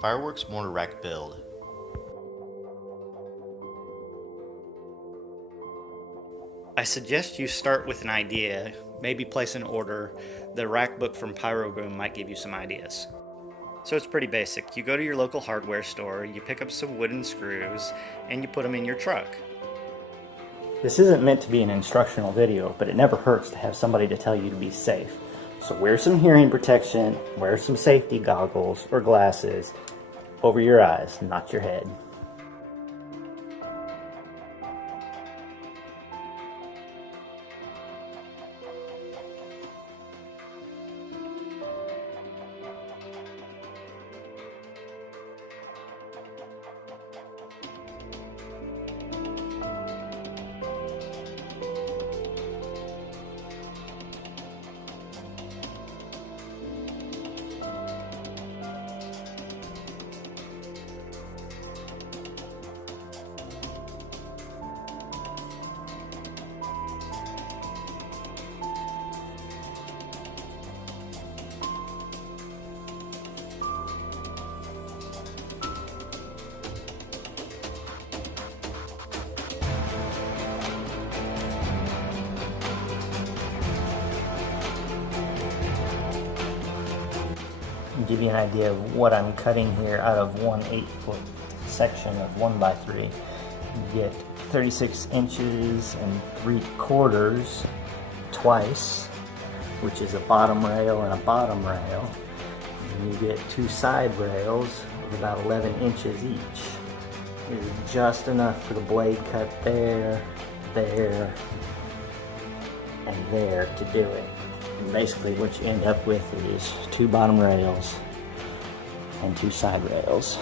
Fireworks Mortar Rack Build. I suggest you start with an idea, maybe place an order. The rack book from Pyro Boom might give you some ideas. So it's pretty basic. You go to your local hardware store, you pick up some wooden screws, and you put them in your truck. This isn't meant to be an instructional video, but it never hurts to have somebody to tell you to be safe. So wear some hearing protection, wear some safety goggles or glasses over your eyes, not your head. Give you an idea of what I'm cutting here out of one 8-foot section of 1x3. You get 36 inches and 3/4 twice, which is a bottom rail and a bottom rail. And you get 2 side rails of about 11 inches each. It is just enough for the blade cut there, there, and there to do it. And basically what you end up with is 2 bottom rails and 2 side rails.